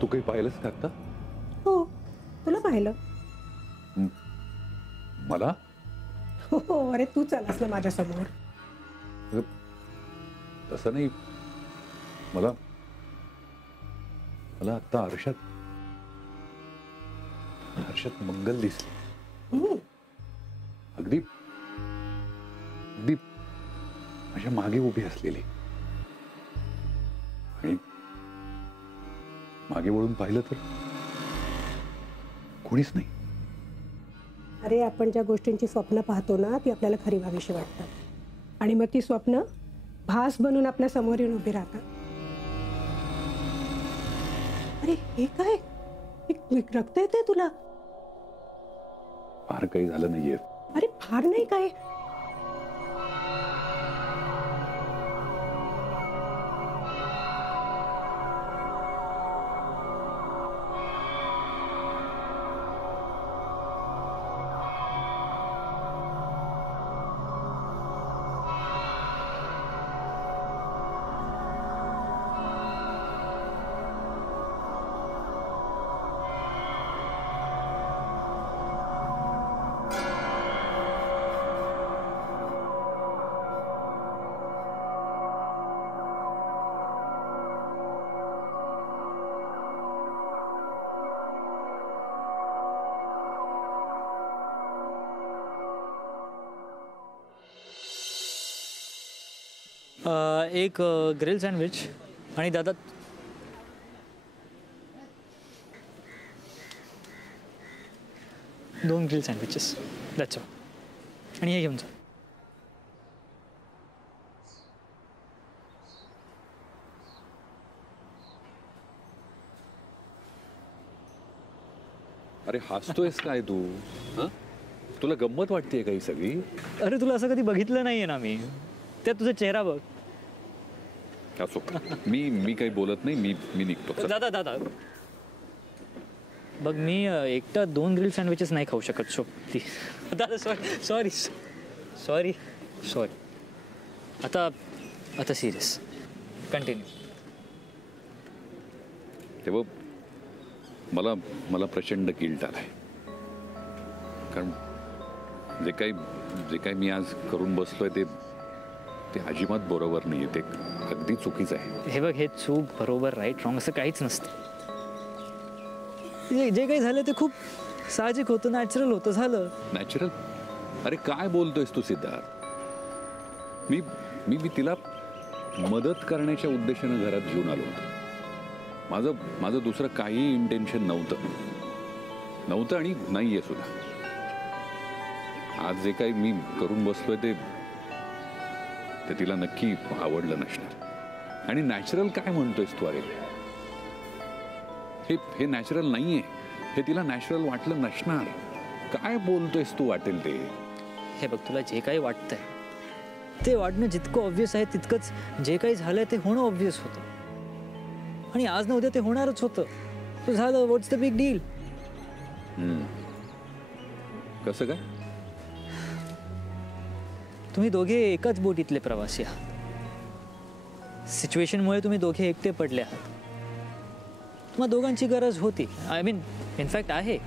तू काही पाहिलंस का आता? हो, तुला पाहिलं. मला? हो, अरे तू आलास ना माझ्या समोर. तसं नाही, मला मला आता हर्षात मंगल दिसली. अगदी अगदी माझ्या मागे उभी असलेली. आणि मागे वळून पाहिलं तर कोणीच नाही. अरे आपण ज्या गोष्टींची स्वप्न पाहतो ना ती आपल्याला खरी व्हावीशी वाटतात. आणि मग ती स्वप्न भास बनून आपल्या समोर येऊन उभी राहतात. अरे हे काय? रक्त येतंय तुला? फार काही झालं नाहीये. अरे फार नाही काय. एक ग्रिल सँडविच आणि दादा 2 ग्रिल सँडविचेस. That's all. आणि हे घेऊन जा. अरे हसतोयस काय तू? हा, तुला गंमत वाटतेय काही सगळी? अरे तुला असं कधी बघितलं नाहीये ना मी. त्यात तुझा चेहरा बघ. असो, मी काही बोलत नाही. मी निघतो. दादा दादा बघ, मी एकटा 2 ग्रिल सँडविचेस नाही खाऊ शकत. शोभती दादा. सॉरी. आता सिरियस कंटिन्यू. तेव्हा मला प्रचंड गिल्ट आलाय. कारण जे काही मी आज करून बसलोय ते अजिबात बरोबर नाहीये. ते अगदी चुकीचं आहे. हे बघ, हे चूक बरोबर राईट रॉंग असं काहीच नसतं. जे काही झालं ते खूप साहजिक होतं, नॅचरल होतं. झालं नॅचरल? अरे काय बोलतोयस तू सिद्धार्थ? मी तिला मदत करण्याच्या उद्देशाने घरात घेऊन आलो होतो. माझं दुसरं काही इंटेन्शन नव्हतं आणि नाहीये सुद्धा. आज जे काही मी करून बसलोय ते तिला नक्की आवडलं नसणार. आणि नॅचरल काय म्हणतोयस तू? अरे हे नॅचरल नाहीये. हे तिला नॅचरल वाटलं नसणार. काय बोलतोयस तू? वाटेल ते. हे बघ, तुला जे काही वाटतंय ते वाटणं जितकं ऑब्व्हियस आहे तितकंच जे काही झालंय ते होणं ऑब्व्हियस होतं. आणि आज ना उद्या ते होणारच होतं. तो झालं. व्हॉट्स द बिग डील? कसं काय? तुम्ही दोघे एकाच बोटीतले प्रवासी आहात. सिच्युएशनमुळे तुम्ही दोघे एकटे पडले आहात. तुम्हाला दोघांची गरज होती. आय मीन इनफॅक्ट आहे.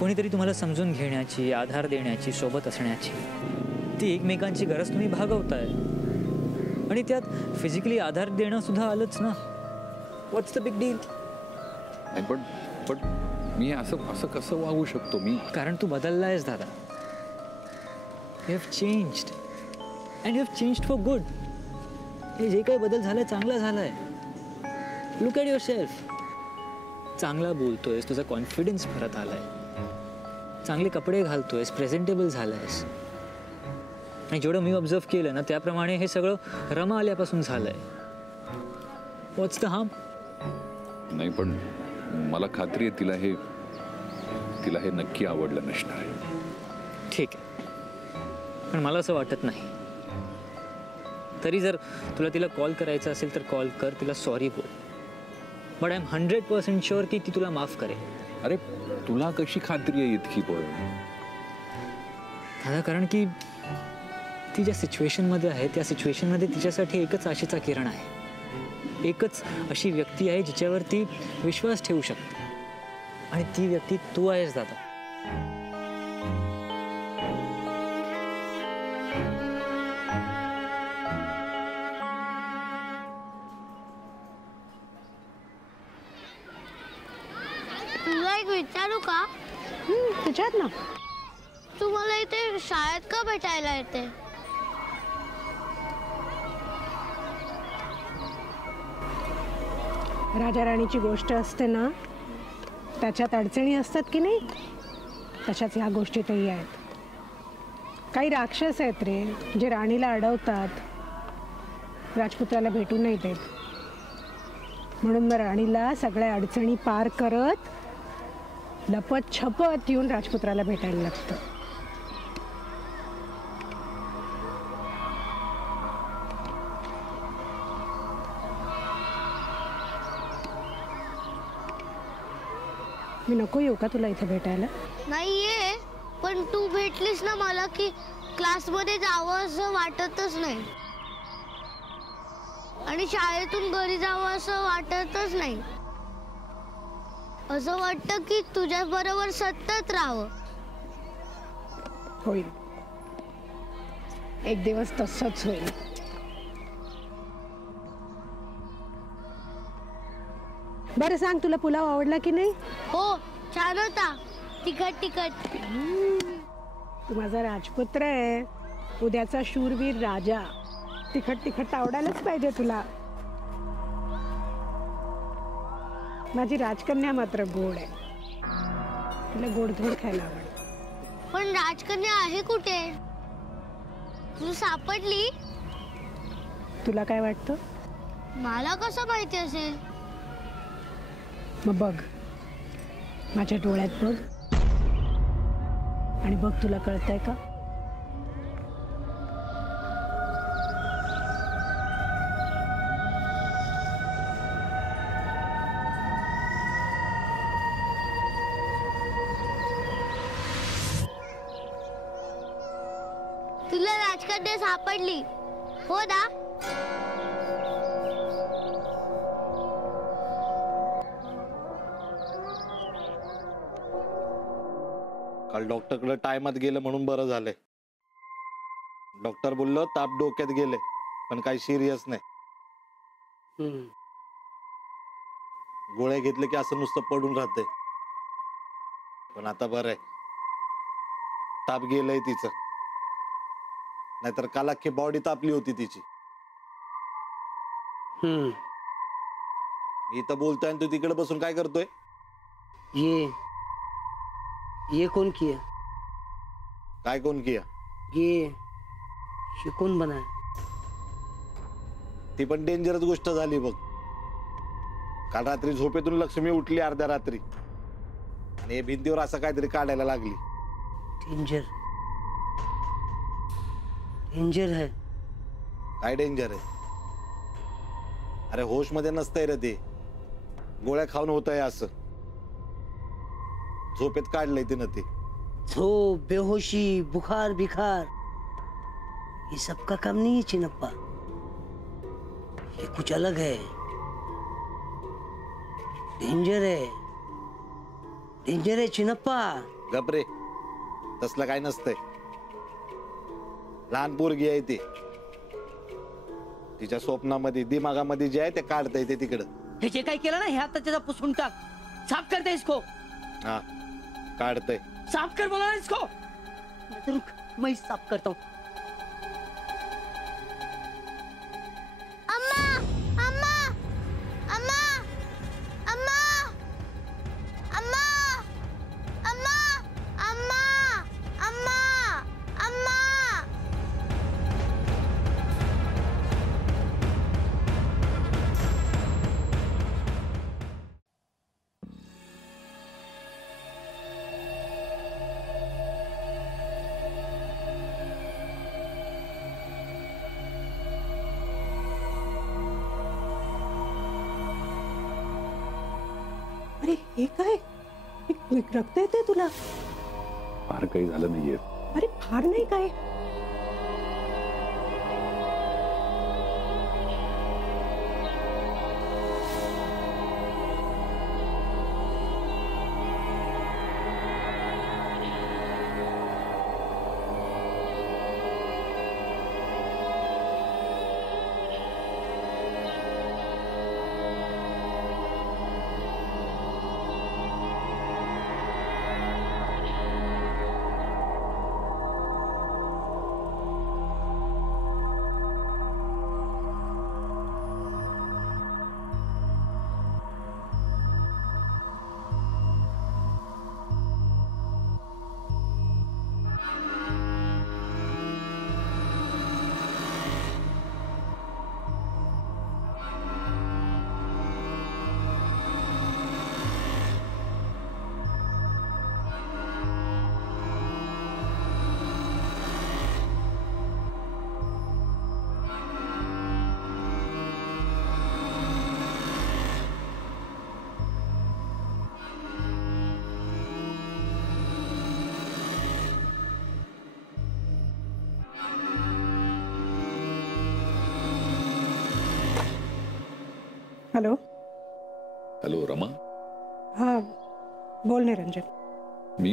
कोणीतरी तुम्हाला समजून घेण्याची, आधार देण्याची, सोबत असण्याची. ती एकमेकांची गरज तुम्ही भागवताय. आणि त्यात फिजिकली आधार देणं सुद्धा आलंच ना. व्हॉट्स द बिग डील? पण मी असं कसं वागू शकतो मी? कारण तू बदललायस दादा. You have changed and you have changed for good. हे जे काही बदल झालाय चांगला झालाय. Look at your self. चांगला बोलतोयस, तुझा कॉन्फिडन्स परत आलाय, चांगले कपडे घालतोयस, प्रेझेंटेबल झालायस. आणि जेवढं मी ऑब्झर्व केलं ना त्याप्रमाणे हे सगळं रमा आल्यापासून झालंय. व्हॉट्स द हार्म? नाही, पण मला खात्री आहे तिला हे नक्की आवडलं नसणार. ठीक आहे, पण मला असं वाटत नाही. तरी जर तुला तिला कॉल करायचा असेल तर कॉल कर, तिला सॉरी बोल. बट आय एम 100% शुअर की ती तुला माफ करेल. अरे तुला कशी खात्री आहे इतकी? पण दादा, कारण की ती ज्या सिच्युएशनमध्ये आहे त्या सिच्युएशनमध्ये तिच्यासाठी एकच आशेचा किरण आहे. एकच अशी व्यक्ती आहे जिच्यावर ती विश्वास ठेवू शकते, आणि ती व्यक्ती तू आहेस दादा. तुला एक विचारू का? तुझ्यात ना तू मला इथे शाळेत का भेटायला येते? राजा राणीची गोष्ट असते ना, त्याच्यात अडचणी असतात की नाही, तशाच ह्या गोष्टीतही आहेत. काही राक्षस आहेत रे, जे राणीला अडवतात, राजपुत्राला भेटू नाही देत. म्हणून मग राणीला सगळ्या अडचणी पार करत लपत छपत येऊन राजपुत्राला भेटायला लागतं. मी नको येऊ का तुला इथे भेटायला? नाहीये, पण तू भेटलीस ना मला की क्लासमध्ये जावं असं वाटतच नाही, आणि शाळेतून घरी जावं असं वाटतच नाही. असं वाटतं की तुझ्या बरोबर सतत राहावं. होईल, एक दिवस तसंच होईल. बरं सांग, तुला पुलाव आवडला की नाही? हो, छान होता, तिखट तिखट. तू माझा राजपुत्र आहे, उद्याचा शूरवीर राजा. तिखट तिखट आवडायलाच पाहिजे तुला. माझी राजकन्या मात्र गोड आहे, तिला गोडधोड खायला आवडतं. पण राजकन्या आहे कुठे? तू सापडली? तुला काय वाटतं? मला कसं माहिती असेल? मग बघ, माझ्या डोळ्यात बघ, आणि बघ तुला कळतंय का? तुला राजकन्या सापडली हो ना? काल डॉक्टरकडे टायमात गेलं म्हणून बरं झालंय. डॉक्टर बोललो ताप डोक्यात गेले, पण काही सिरियस नाही. गोळ्या घेतले की असं नुसतं पडून राहते, पण आता बरं आहे. ताप गेलंय तिचं, नाहीतर काल अख्खी बॉडी तापली होती तिची. मी इथं बोलतोय आणि तू तिकडे बसून काय करतोय? ये कौन किया? काय कोण किया? ये कौन बनाया? ती पण डेंजरस गोष्ट झाली बघ. काल रात्री झोपेतून लक्ष्मी उठली अर्ध्या रात्री, आणि हे भिंतीवर असं काहीतरी काढायला लागली. डेंजर डेंजर है. काय डेंजर आहे? अरे होश मध्ये नसतंय रे ते, गोळ्या खाऊन होतंय असं. झोपेत काढलंय तिनं ते. झोप, बेहोशी, बुखार बिखार, ये सब का काम नहीं है चिनप्पा. ये कुछ अलग है. डेंजर है चिनप्पा. गपरे, तसलं काय नसतंय. लहान पोरगी आहे ती, तिच्या स्वप्नामध्ये दिमागामध्ये जे आहे ते काढता येते तिकडं. हे जे काय केलं ना, हे आता त्याचा पुसून टाक. साफ कर दे इसको. हा, काढतंय. साफ कर बोला ना इसको. रुक, मैं साफ करता हूँ. अम्मा, अम्मा, अम्मा, अम्मा, अम्मा, अम्मा, अम्मा, अम्मा, अम्मा. अरे हे काय? रक्त येते तुला? फार काही झालं नाहीये. अरे फार नाही काय, हॅलो. हॅलो रमा. हां बोल निरंजन. मी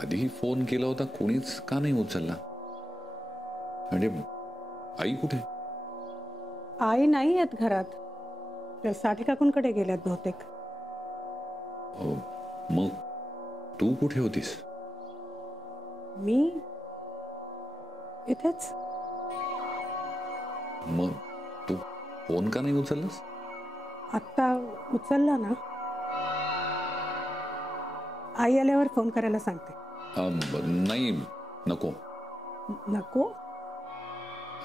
आधी फोन केला होता, कोणीच का नाही उचलला? म्हणजे आई कुठे? आई नाही आहेत घरात, त्या साठी काकूंकडे गेल्यात बहुतेक. मग तू कुठे होतीस? मी इथेच. मग तू फोन का नाही उचललास? आत्ता उचलला ना. आई आल्यावर फोन करायला सांगते. नाही नको. नको?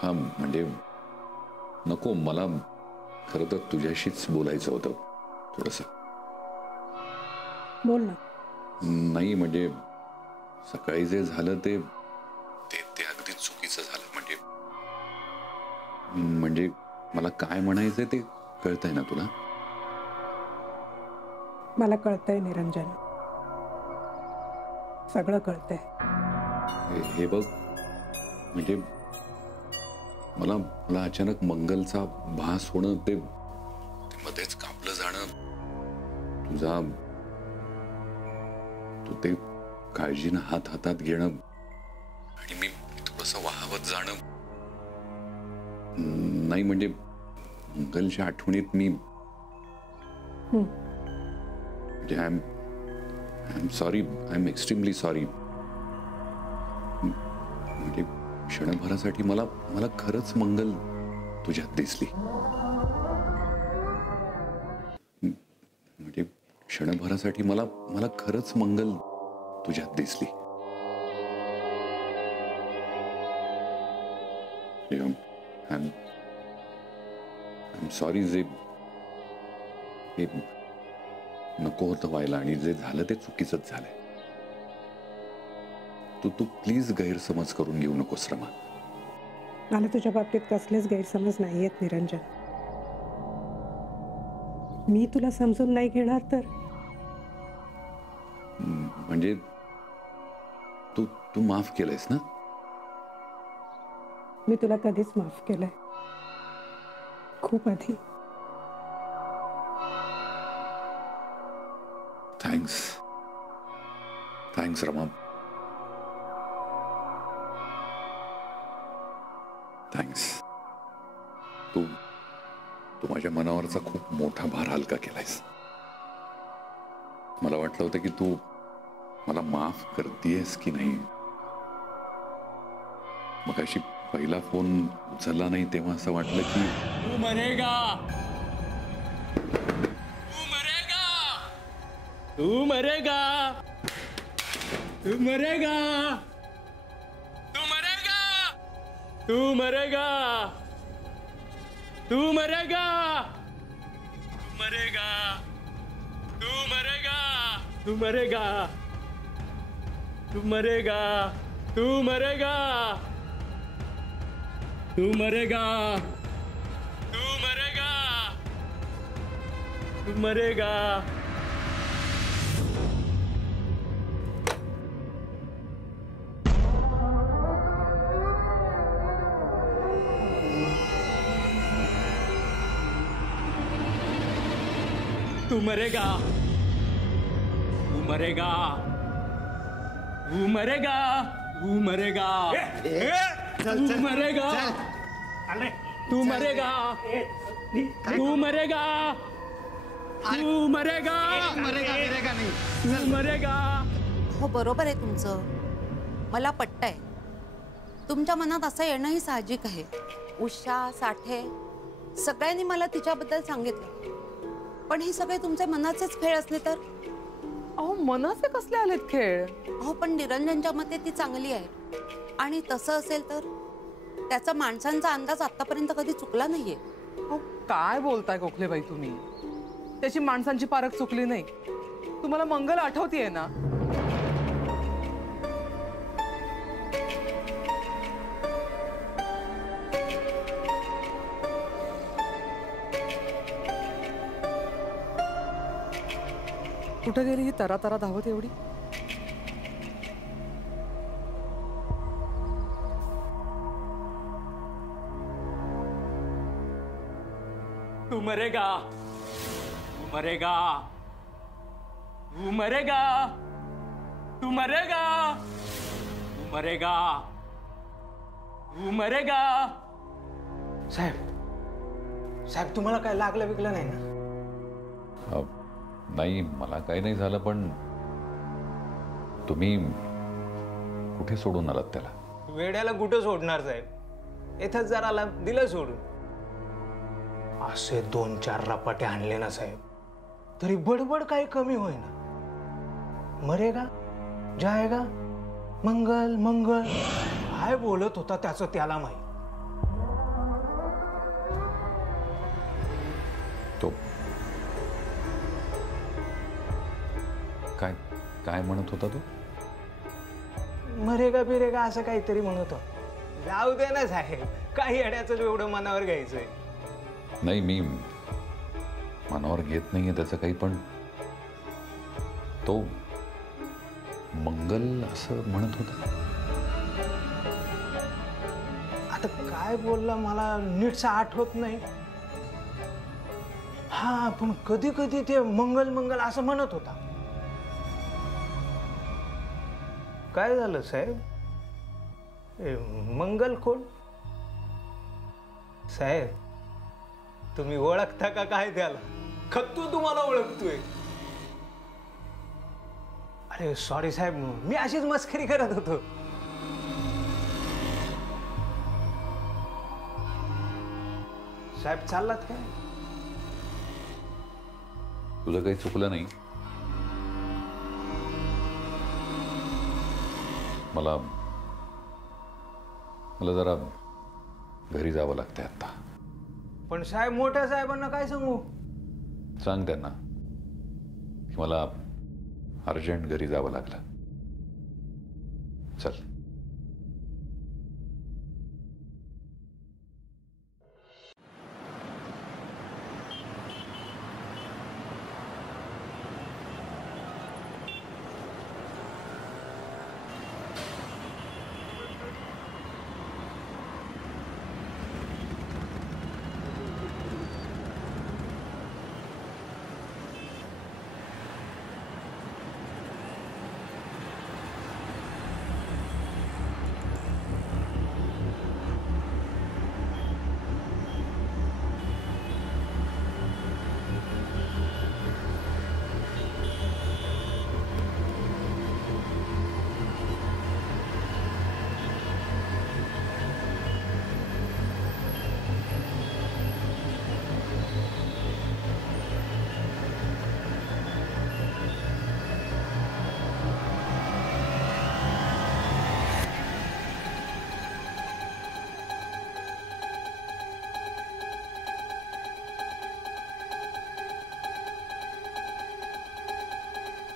हा म्हणजे नको, मला खरं तर तुझ्याशीच बोलायचं होतं थोडंसं. बोल ना. नाही म्हणजे सकाळी जे झालं ते ते अगदी चुकीचं झालं. म्हणजे मला काय म्हणायचंय ते कळतंय ना तुला? मला कळतंय निरंजन, सगळं कळतंय. हे बघ, म्हणजे मला मला अचानक मंगलचा भास होणं, ते मध्येच कापलं जाणं, तू ते काळजीनं हातात घेणं आणि मी थोडंसं वाहवत जाणं. नाही म्हणजे मंगलच्या आठवणीत मी म्हणजे I am sorry, I am extremely sorry. म्हणजे क्षणभरासाठी मला खरंच मंगल तुझ्यात दिसली. म्हणजे क्षणभरासाठी मला खरंच मंगल तुझ्यात दिसली. I am sorry. हे नको होतं व्हायला आणि जे झालं ते चुकीचंच झालंय. तू प्लीज गैरसमज करून घेऊ नकोस रमा. मला तुझ्या बाबतीत कसलेच गैरसमज नाहीयेत निरंजन. मी तुला समजून नाही घेणार तर? म्हणजे तू माफ केलंयस ना? मी तुला कधीच माफ केलंय, खूप आधी. थँक्स रमा. थँक्स. तू माझ्या मनावरचा खूप मोठा भार हलका केलायस. मला वाटलं होतं की तू मला माफ करतेयस की नाही. मग अशी पहिला फोन उचलला नाही तेव्हा असं वाटलं की तू मरेगा, तू मरेगा, तू मरेगा, तू मरेगा, तू मरेगा, तू मरेगा, तू मरेगा, मरेगा, तू मरेगा, तू मरेगा, तू मरेगा, तू मरेगा, तू मरेगा, तू मरेगा, तू मरेगा. तू मरेगा, तू मरेगा, तू मरेगा, तू मरेगा, तू मरेगा, तू मरेगा, तू मरेगा, तू मरेगा, तू मरेगा. हो बरोबर आहे तुमचं, मला पटतंय. तुमच्या मनात असं येणंही साहजिक आहे. उषा, साठे सगळ्यांनी मला तिच्याबद्दल सांगितलं, पण हे सगळे तुमचे मनाचेच खेळ असले तर? अहो मनाचे कसले आलेत खेळ? अहो पण निरंजनच्या मते ती चांगली आहे, आणि तसं असेल तर त्याचा माणसांचा अंदाज आतापर्यंत कधी चुकला नाहीये. अहो काय बोलताय गोखलेबाई तुम्ही? त्याची माणसांची पारख चुकली नाही. तुम्हाला मंगल आठवतीये ना? कुठे गेली ही तरा तरा धावत एवढी? तू मरेगा, तू मरेगा, तू मरेगा, तू मरेगा, तू मरेगा, तू मरेगा. साहेब साहेब तुम्हाला काय लागलं बिकलं नाही ना? नाही, मला काही नाही झालं, पण तुम्ही कुठे सोडून आलात त्याला? वेड्याला कुठं सोडणार साहेब, इथंच जरा दिलं सोडून. असे 2-4 रपाटे आणले ना साहेब, तरी बडबड काही कमी होईना. मरेगा जाएगा मंगल मंगल काय बोलत होता त्याचं त्याला माहित. तो काय काय म्हणत होता तो? मरेगा बिरेगा असं काहीतरी म्हणत होता. जाऊ दे ना साहेब, काही अड्याचं एवढं मनावर घ्यायचंय. नाही, मी मनावर घेत नाहीये त्याचं काही, पण तो मंगल असं म्हणत होता. आता काय बोलला मला नीटसा आठवत नाही. हा, पण कधी कधी ते मंगल मंगल असं म्हणत होता. काय झालं साहेब? मंगल कोण? साहेब तुम्ही ओळखता का काय त्याला? खत्तू तुम्हाला ओळखतोय. अरे सॉरी साहेब, मी अशीच मस्करी करत होतो. साहेब चाललात काय? तुझं काही चुकलं नाही. मला जरा घरी जावं लागतंय आता. पण साहेब मोठ्या साहेबांना काय सांगू? सांग त्यांना की मला अर्जंट घरी जावं लागलं. चल.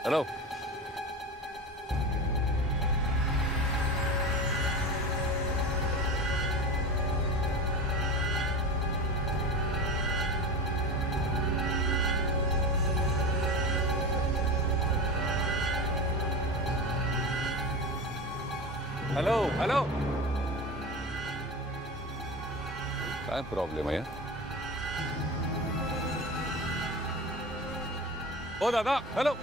हॅलो. Hello hello. काय प्रॉब्लेम आहे? ओ दादा, hello.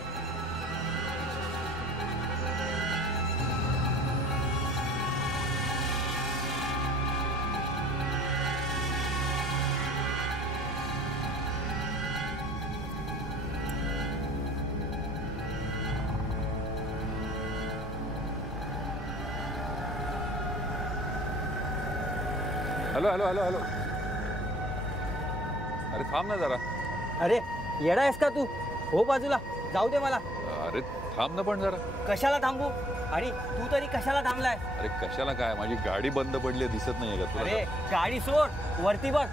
Hello hello hello hello. अरे थांब ना जरा. अरे येडा आहेस का तू? हो बाजूला, जाऊ दे मला. अरे थांब ना पण जरा. कशाला थांबू? आणि तू तरी कशाला थांबलाय? अरे कशाला काय? माझी गाडी बंद पडली, दिसत नाहीये का तुला? अरे गाडी सोड, वरती बघ.